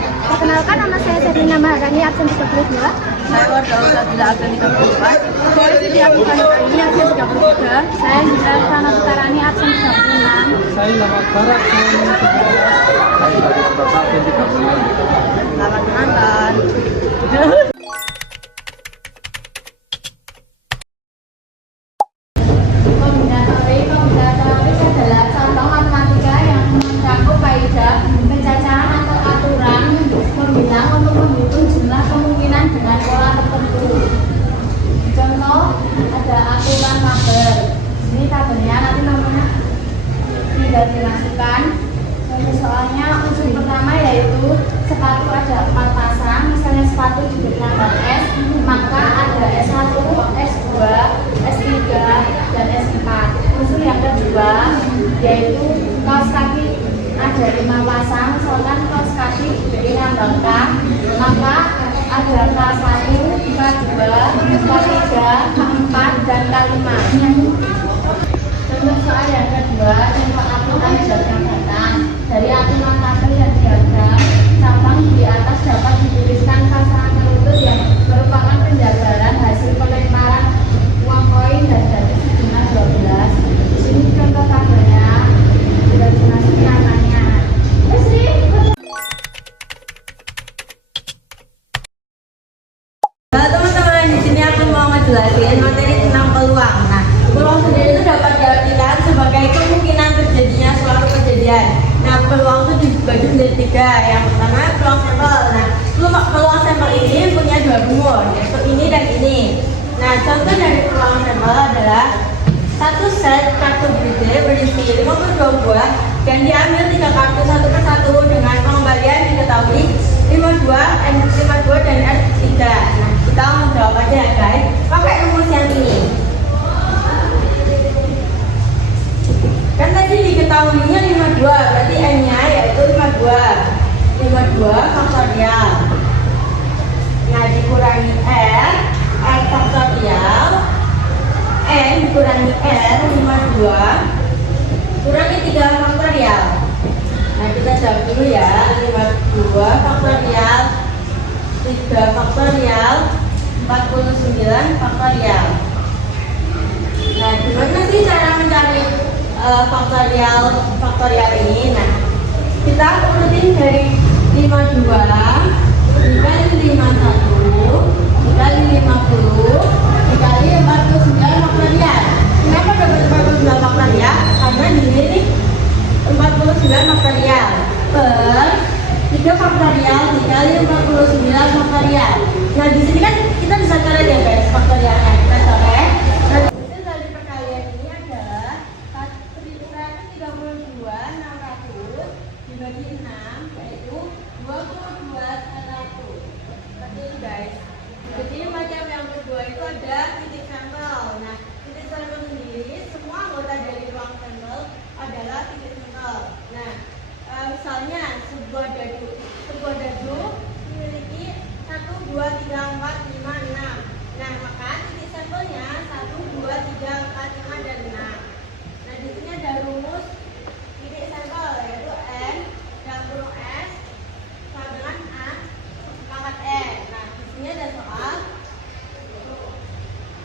Perkenalkan, nama saya Serlina Maharani, absen 32. Saya Wardah Usabila, absen 34. Saya Siti Abdul Ini, absen 33. Saya Indra Rana Tutarani, absen 36. Saya Lama Barat, saya absen 36. Selamat menonton. Kombinatoris adalah contoh matematika yang mencakup kaidah, pencacahan atau aturan membilang untuk menghitung jumlah kemungkinan dengan pola tertentu. Contoh, ada aturan tabel. Ini tabelnya nanti nomornya tidak dimasukkan. Soalnya unsur pertama yaitu sepatu ada 4 pasang, misalnya sepatu juga 16S, maka ada S1, S2, S3, dan S4. Unsur yang kedua yaitu kaos kaki ada 5 pasang, misalkan kaos kaki dengan bangka, maka ada K1, K2, K3, K4, dan K5. Contoh soal yang kedua, contoh aturan jabatan. Dari aturan tabel yang diagram, cabang di atas dapat dituliskan pasangan tertutup yang merupakan penjabaran hasil pelemparan uang koin dan jatuh sejumlah 12. Di sini contoh tabelnya sudah dimasuki namanya. Halo teman-teman, di sini aku mau ngejelasin materi tentang peluang. Nah, peluang sendiri itu dapat diartikan sebagai kemungkinan terjadinya suatu kejadian. Nah, peluang itu dibagi menjadi 3. Yang pertama, peluang sampel. Nah, peluang sampel ini punya 2 rumus, yaitu ini dan ini. Nah, contoh dari peluang sampel adalah satu set kartu BJ berisi 52 buah dan diambil 3 kartu satu persatu dengan pengembalian diketahui 52 dan R3. Nah, kita mau jawab aja ya guys, pakai rumus yang ini. Kan tadi diketahuinya 52, berarti N-nya yaitu 52 faktorial. Nah, dikurangi R faktorial, N dikurangi R 52, kurangi 3 faktorial. Nah, kita jawab dulu ya. 52 faktorial, 3 faktorial, 49 faktorial. Nah, gimana sih cara mencari faktorial ini? Nah, kita urutin dari 52 dikali 51 dikali 50 dikali 49 faktorial. Kenapa dapat 49 faktorial? Karena di sini 49 faktorial per 3 faktorial dikali 49 faktorial. Nah, di sini kan kita bisa coret ya guys faktorialnya. Kita coret. Nah, hasil dari perkalian ini adalah 132.600 dibagi 6 yaitu 22.100. Seperti itu guys. Jadi macam yang kedua itu ada titik sampel. Nah, titik sampel sendiri semua anggota dari ruang sampel adalah titik sampel. Nah, misalnya sebuah dadu memiliki 1, 2, 3, 4, 5, 6. Nah, maka titik sampelnya 1, 2, 3, 4, 5, dan 6. Nah, di sini ada rumus titik sampel yaitu N dalam kurung S sama dengan A pangkat N. Nah, di sini ada soal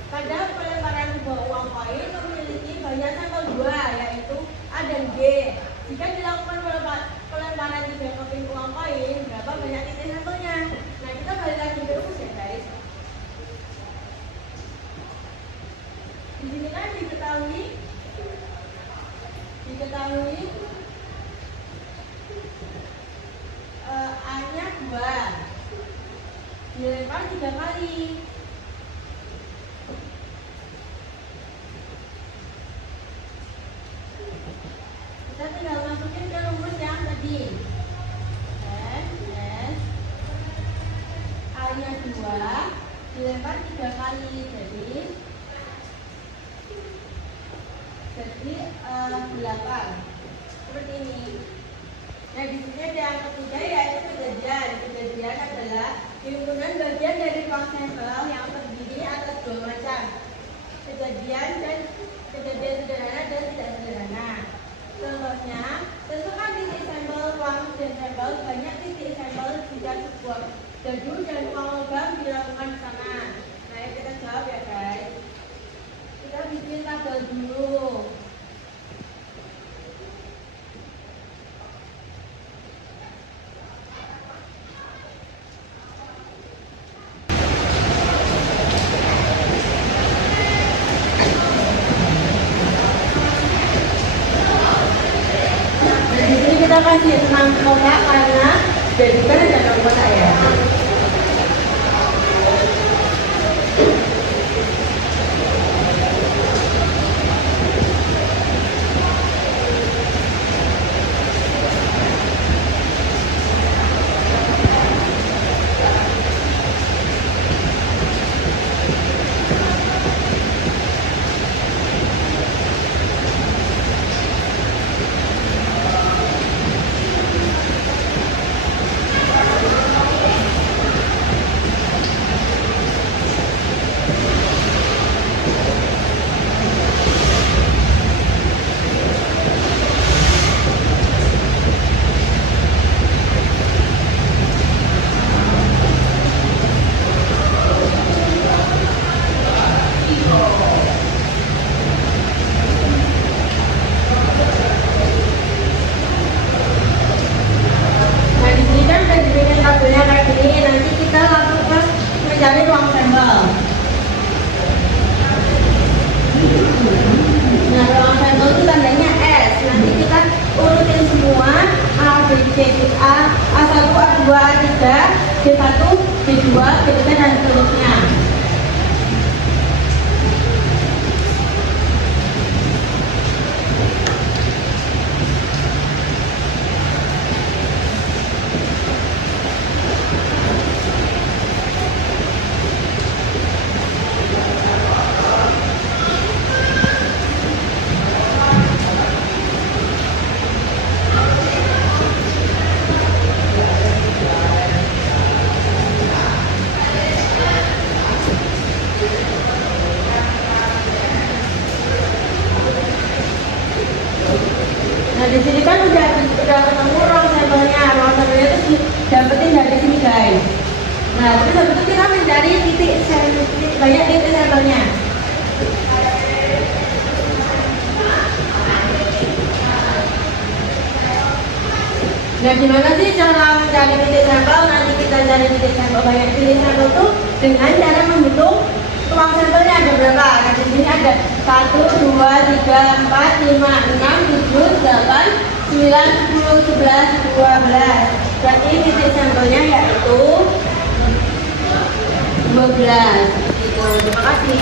pada pelemparan sebuah uang koin memiliki banyak sampel 2 yaitu A dan G. Jika dilakukan pelemparan 3 keping uang koin, berapa banyak titik sampelnya? Nah, kita balik lagi ke rumus ya guys. Di sini kan diketahui A-nya 2 dilempar 3 kali. Kita tinggal masukin ke rumus yang tadi. A-nya 2 dilempar 3 kali, jadi 8. Seperti ini. Nah, di sini ada yang ketiga yaitu kejadian. Kejadian adalah himpunan bagian dari ruang sampel yang terdiri atas 2 macam. Kejadian sederhana dan tidak sederhana. Contohnya, tentukan titik sampel ruang dan sampel banyak titik sampel Jadi dan uang logam dilakukan di sana. Nah, yuk kita jawab ya guys. Kita bikin tabel dulu. Nah, di sini kita kasih 6 kotak karena jadi kan ada 6 kotak ya. Nah, di sini kan udah dibikin tabelnya kayak gini. Nanti kita langsung ke mencari ruang sampel. Nah, ruang sampel itu tandanya S. Nanti kita urutin semua A, B, C, D, A, A1, A2, A3, D1, D2, D3 dan seterusnya. Nah, di sini kan udah ketemu ruang sampelnya. Ruang sampelnya itu dapetin dari sini guys. Nah, terus habis itu kita mencari banyak titik sampelnya. Nah, gimana sih cara mencari titik sampel? Nanti kita cari titik sampel, banyak titik sampel tuh dengan cara menghitung ruang sampelnya ada berapa. Nah, di sini ada 1, 2, 3, 4, 5, 6, 7, 8, 9, 10, 11, 12. Berarti titik sampelnya yaitu 12. Terima kasih.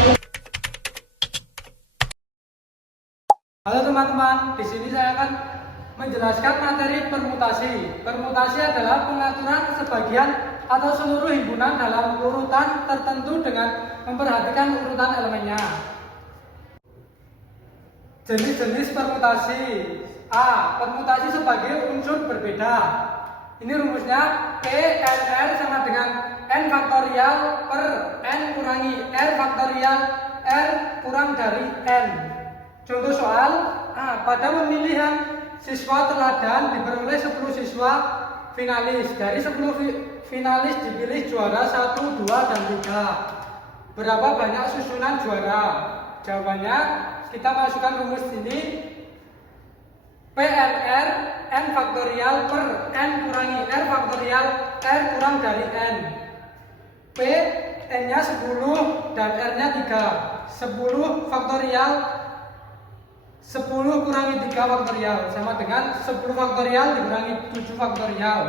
Halo teman-teman, di sini saya akan menjelaskan materi permutasi. Permutasi adalah pengaturan sebagian atau seluruh himpunan dalam urutan tertentu dengan memperhatikan urutan elemennya. Jenis-jenis permutasi. A. Permutasi sebagai unsur berbeda. Ini rumusnya P N R sama dengan N faktorial per N kurangi R faktorial R kurang dari N. Contoh soal A. Pada pemilihan siswa teladan diperoleh 10 siswa finalis. Dari 10 finalis dipilih juara 1, 2, dan 3. Berapa banyak susunan juara? Jawabannya kita masukkan rumus ini. PNR N faktorial per N kurangi R faktorial R kurang dari N. P N nya 10 dan R nya 3. 10 faktorial 10 kurangi 3 faktorial sama dengan 10 faktorial dikurangi 7 faktorial.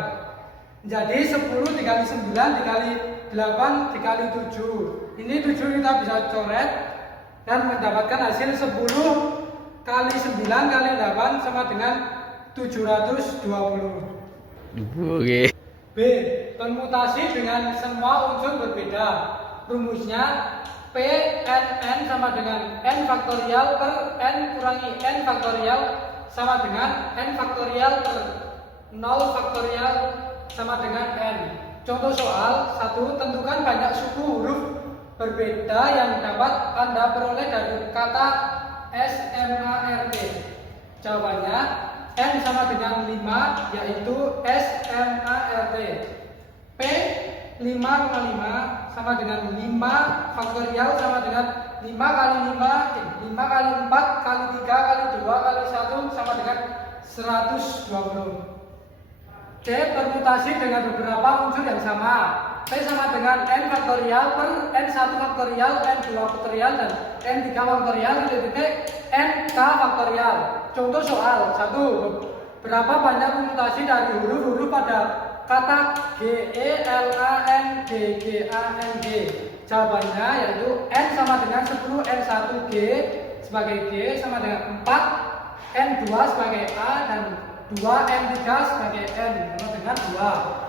Jadi 10 dikali 9 dikali 8 dikali 7. Ini 7 kita bisa coret dan mendapatkan hasil 10 kali 9 kali 8 sama dengan 720. Oke. B. Permutasi dengan semua unsur berbeda. Rumusnya P N N sama dengan N faktorial per N kurangi N faktorial sama dengan N faktorial per 0 faktorial sama dengan N. Contoh soal 1. Tentukan banyak suku huruf berbeda yang dapat Anda peroleh dari kata SMART. Jawabannya N sama dengan 5 yaitu SMART. P 5,5 sama dengan 5 faktorial sama dengan 5 kali 5 kali 4 kali 3 kali 2 kali 1 sama dengan 120. C. Permutasi dengan beberapa unsur yang sama. P sama dengan N faktorial per N1 faktorial, N2 faktorial, dan N3 faktorial titik NK faktorial. Contoh soal 1. Berapa banyak permutasi dari huruf-huruf pada kata G, E, L, A, N, G, G, A, N, G? Jawabannya yaitu N sama dengan 10, N1 G sebagai G sama dengan 4, N2 sebagai A, dan 2, N3 sebagai N sama dengan 2.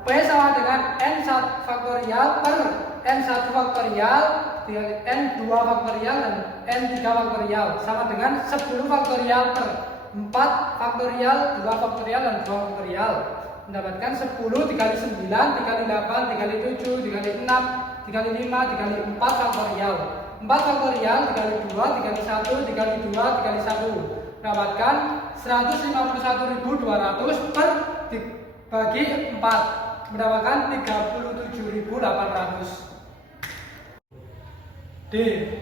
P sama dengan N1 faktorial per N1 faktorial dikali N2 faktorial dan N3 faktorial sama dengan 10 faktorial per 4 faktorial, 2 faktorial, dan 2 faktorial. Mendapatkan 10 dikali 9, dikali 8, dikali 7, dikali 6, dikali 5, dikali 4 faktorial. 4 faktorial dikali 2, dikali 1, dikali 2, dikali 1. Mendapatkan 151.200 per dibagi 4. Mendapatkan 37.800. D.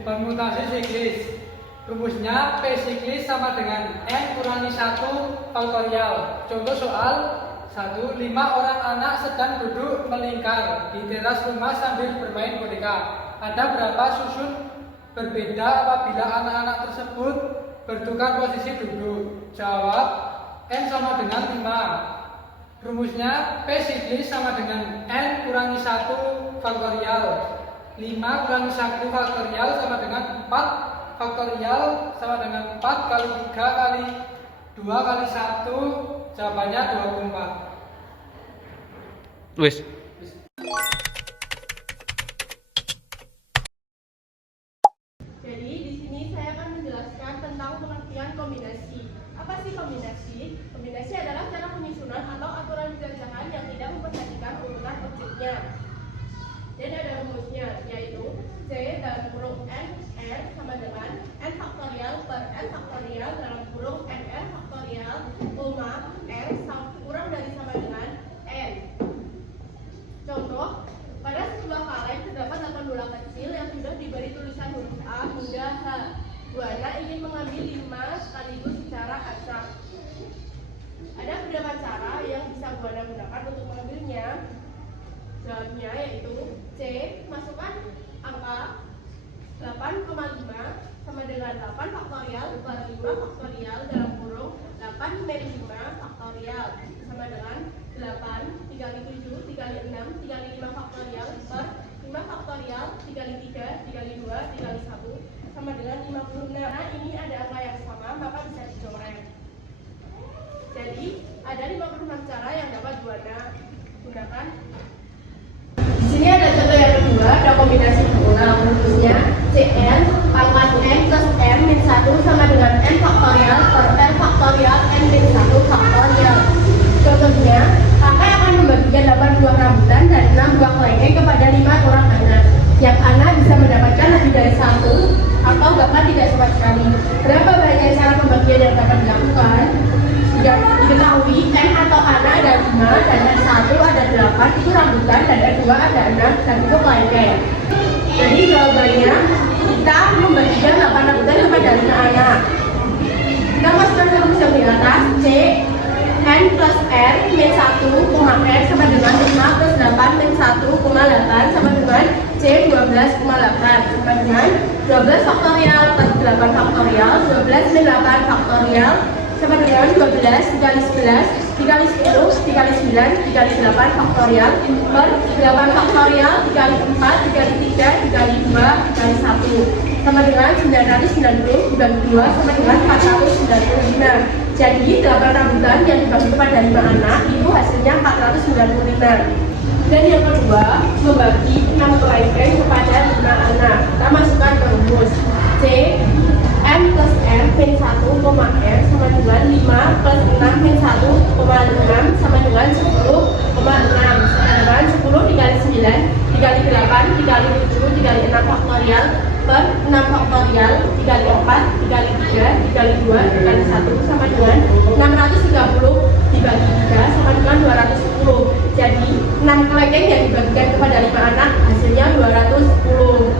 Permutasi siklis. Rumusnya P siklis sama dengan N kurangi 1 faktorial. Contoh soal 1. 5 orang anak sedang duduk melingkar di teras rumah sambil bermain boneka. Ada berapa susun berbeda apabila anak-anak tersebut bertukar posisi duduk? Jawab N sama dengan 5. Rumusnya P siklis sama dengan N kurangi 1 faktorial. 5 kurangi 1 faktorial sama dengan 4 faktorial sama dengan 4 kali 3 kali 2 kali 1. Jawabannya 24. Wis. Jadi di sini saya akan menjelaskan tentang pengertian kombinasi. Apa sih kombinasi? Kombinasi adalah cara penyusunan atau aturan jajakan yang tidak memperhatikan urutan objeknya. Dan ada rumusnya, yaitu C dalam kurung N R sama dengan N faktorial per N faktorial dalam kurung N R faktorial, R kurang dari sama dengan N. Contoh, pada sebuah kaleng terdapat 8 bola kecil yang sudah diberi tulisan huruf A hingga H. Bu Ana ingin mengambil 5 sekaligus secara acak. Ada beberapa cara yang bisa Bu Ana gunakan untuk mengambilnya. Jawabnya yaitu C. Masukkan angka 8,5 sama dengan 8 faktorial per 5 faktorial dalam kurung 8 min 5 faktorial sama dengan 8 dikali 7 dikali 6 dikali 5 faktorial per 5 faktorial dikali 3 dikali 2 dikali 1 sama dengan 56. Nah, ini ada angka yang sama, maka bisa dicoret. Jadi, ada 56 cara yang dapat Bu Ana gunakan. Di sini ada contoh yang kedua, ada kombinasi berulang. Rumusnya Cn pangkat n plus m min 1 sama dengan n faktorial per n faktorial n min 1 faktorial. Contohnya, kakak akan membagikan 8 buah rambutan dan 6 buah kelengkeng kepada 5 orang anak. Yang anak bisa mendapatkan lebih dari 1 atau bahkan tidak sama sekali. Berapa banyak cara pembagian yang dapat dilakukan? Yang diketahui N atau anak ada 5 dan N1 ada 8 itu rambutan dan N2 ada 6 dan itu kelengkeng. Jadi jawabannya kita membagikan 8 rambutan kepada 5 anak. Kita masukkan ke rumus yang di atas. C N plus R min 1, R sama dengan 5 plus 8 min 1,8 sama dengan C 12,8 sama dengan 12 faktorial per 8 faktorial 12 min 8 faktorial sama dengan 12 dikali 11 dikali 10 dikali 9 dikali 8 faktorial per 8 faktorial dikali 4 dikali 3 dikali 2 dikali 1 sama dengan 990 dibagi 2 sama dengan 495. Jadi 8 rambutan yang dibagi kepada 5 anak itu hasilnya 495. Dan yang kedua, membagi 6 kelengkeng kepada 5 anak. Kita masukkan ke rumus C M plus R min 1, R sama dengan 5 plus 6 min 1,6 sama dengan 10,6 sama dengan 10 dikali 9 dikali 8 dikali 7 dikali 6 faktorial per 6 faktorial dikali 4 dikali 3 dikali 2 dikali 1 sama dengan 630 dibagi 3 sama dengan 210. Jadi 6 ranking yang dibagikan kepada 5 anak hasilnya 210.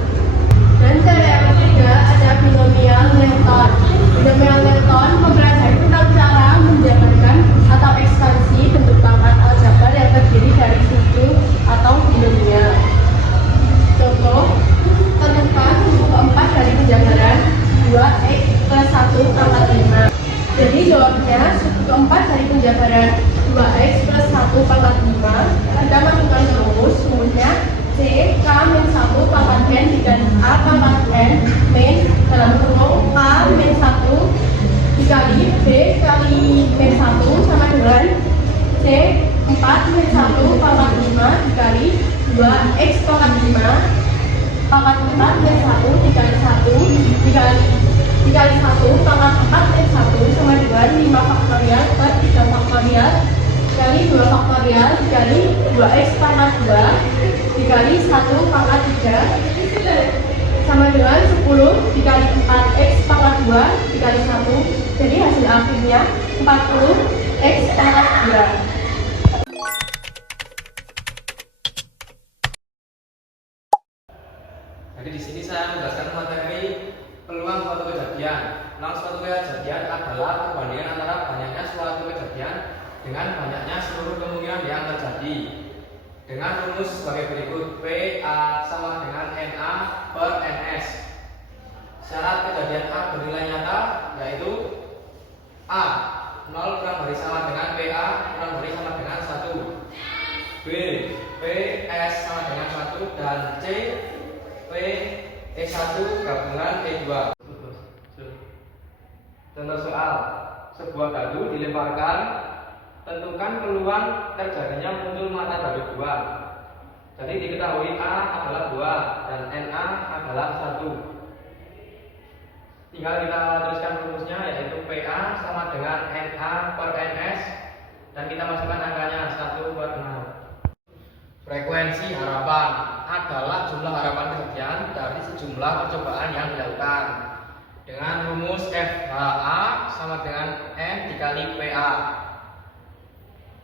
Dan cara yang ketiga ada binomial Newton. Binomial Newton mempelajari tentang cara menjabarkan atau ekspansi bentuk pangkat aljabar yang terdiri dari suku atau binomial. Contoh, tentukan suku keempat dari penjabaran 2x plus 1 pangkat 5. Jadi jawabnya suku keempat dari penjabaran 2x plus 1 pangkat 5. Kita masukkan ke rumusnya C K min 1 pangkat N dikali A pangkat N min dalam kurung K min 1 dikali B kali min 1 sama dengan C 4 min 1 pangkat 5 dikali 2x pangkat 5 pangkat 4 min 1 dikali 1 dikali 1 pangkat 4 min 1 sama dengan 5 faktorial per 3 faktorial dikali 2 faktorial dikali 2x pangkat 2 dikali 1 pangkat 3 sama dengan 10 dikali 4x pangkat 2 dikali 1. Jadi hasil akhirnya 40x pangkat 2. Jadi di sini saya menjelaskan materi peluang suatu kejadian. Peluang suatu kejadian adalah perbandingan antara banyaknya suatu kejadian dengan banyaknya seluruh kemungkinan yang terjadi. Dengan rumus sebagai berikut: PA sama dengan NA per NS. Syarat kejadian A bernilai nyata yaitu A 0 kurang dari sama dengan PA kurang dari sama dengan 1, B PS sama dengan 1, dan C P E1 gabungan E2. Contoh soal: sebuah batu dilemparkan, tentukan peluang terjadinya muncul mata batu 2. Jadi diketahui A adalah 2 dan NA adalah 1. Tinggal kita tuliskan rumusnya yaitu PA sama dengan NA per NS dan kita masukkan angkanya 1 per 6. Frekuensi harapan adalah jumlah harapan kejadian dari sejumlah percobaan yang dilakukan. Dengan rumus FHA sama dengan N dikali PA.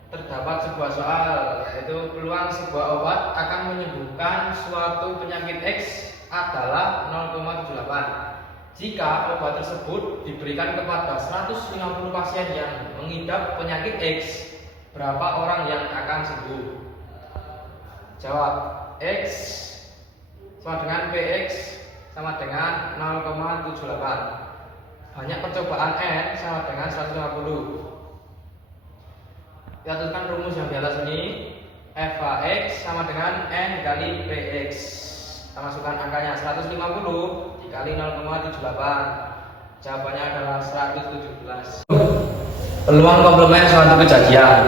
Terdapat sebuah soal yaitu peluang sebuah obat akan menyembuhkan suatu penyakit X adalah 0,78. Jika obat tersebut diberikan kepada 150 pasien yang mengidap penyakit X, berapa orang yang akan sembuh? Jawab: X sama dengan PX sama dengan 0,78. Banyak percobaan N sama dengan 150. Kita tuliskan rumus yang di atas ini. FAX sama dengan N dikali PX. Kita masukkan angkanya 150 dikali 0,78. Jawabannya adalah 117. Peluang komplement suatu kejadian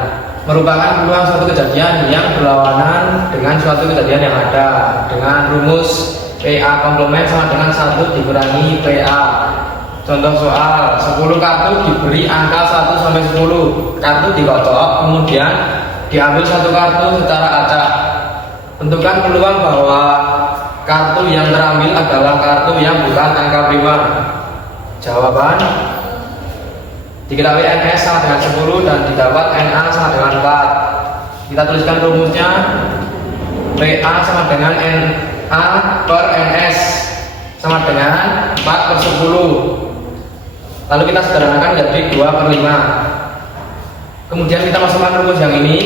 merupakan peluang suatu kejadian yang berlawanan dengan suatu kejadian yang ada. Dengan rumus PA komplement sama dengan 1 dikurangi PA. Contoh soal: 10 kartu diberi angka 1 sampai 10. Kartu dikocok, kemudian diambil satu kartu secara acak. Tentukan peluang bahwa kartu yang terambil adalah kartu yang bukan angka prima. Jawaban: diketahui NS sama dengan 10 dan didapat NA sama dengan 4. Kita tuliskan rumusnya. PA sama dengan NA per NS sama dengan 4 per 10. Lalu kita sederhanakan menjadi 2 per 5. Kemudian kita masukkan rumus yang ini.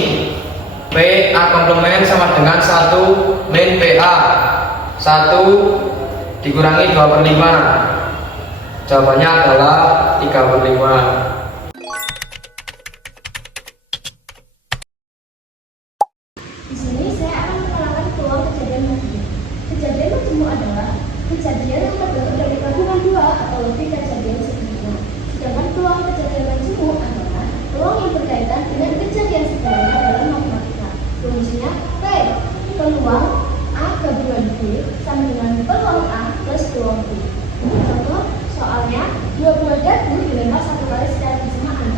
PA komplement sama dengan 1 min PA. 1 dikurangi 2 per 5. Jawabannya adalah 3 per 5. Di sini saya akan menerangkan peluang kejadian majemuk. Kejadian majemuk adalah kejadian yang terbentuk dari gabungan 2 atau lebih kejadian sebelumnya. Sedangkan peluang kejadian majemuk adalah peluang yang berkaitan dengan kejadian sebelumnya dalam matematika. Rumusnya P peluang A gabungan B sama dengan peluang A plus peluang B. Contoh soalnya, 2 buah dadu dilempar 1 kali secara bersamaan.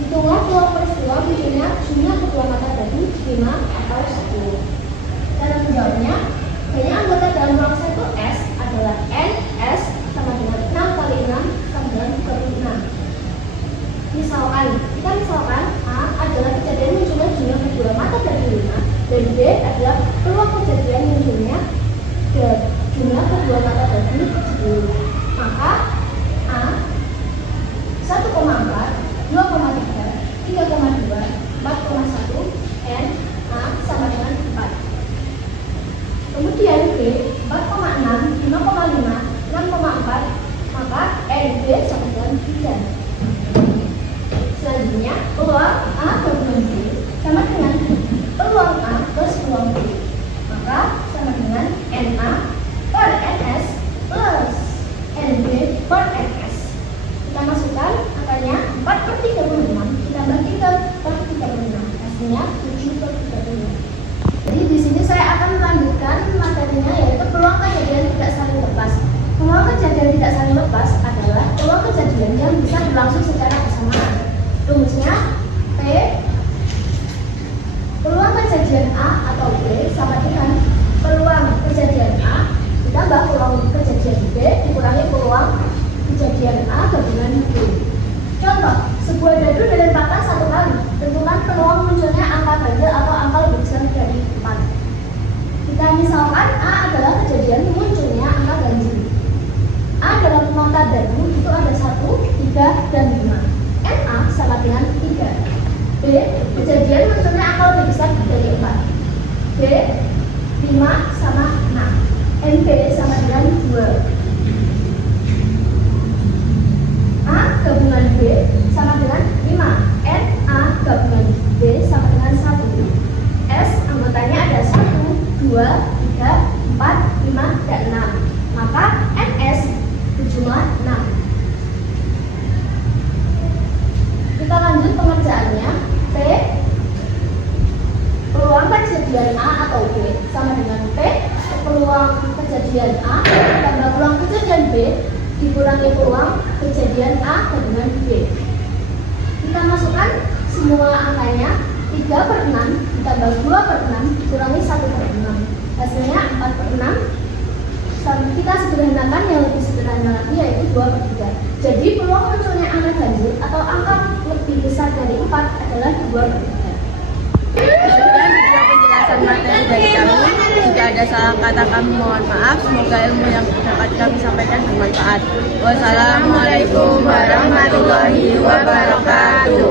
Hitunglah peluang peristiwa munculnya jumlah kedua mata dadu 5 atau 10. Cara menjawabnya, banyak anggota dalam ruang 1S adalah NS sama dengan 6 kali 6 sama dengan 36. Misalkan A adalah kejadian munculnya jumlah kedua mata dadu 5 kejadian A atau B sama dengan peluang kejadian A ditambah peluang kejadian B dikurangi peluang kejadian A gabungan B. Contoh, sebuah dadu dilemparkan 1 kali, tentukan peluang munculnya angka ganjil atau angka lebih besar dari 4. Kita misalkan A adalah kejadian munculnya angka ganjil. A dalam nota dadu itu ada 1, 3, dan 5. NA sama dengan 3. B, kejadian munculnya angka lebih besar dari 4. B, 5 sama 6. NB sama dengan 2. A gabungan B sama dengan 5. NA gabungan B sama dengan 1. S anggotanya ada 1, 2, 3, 4, 5, dan 6. Maka NS berjumlah 6. Kita lanjut pengerjaannya. P peluang kejadian A atau B sama dengan P peluang kejadian A tambah peluang kejadian B dikurangi peluang kejadian A gabungan B. Kita masukkan semua angkanya. 3/6 ditambah 2/6 dikurangi 1/6. Hasilnya 4/6. Kita sederhanakan yang lebih sederhana lagi yaitu 2/3. Jadi peluang munculnya angka ganjil atau angka lebih besar dari 4 adalah 2/3. Sekian video penjelasan materi dari kami. Jika ada salah kata kami mohon maaf. Semoga ilmu yang dapat kami sampaikan bermanfaat. Wassalamualaikum warahmatullahi wabarakatuh.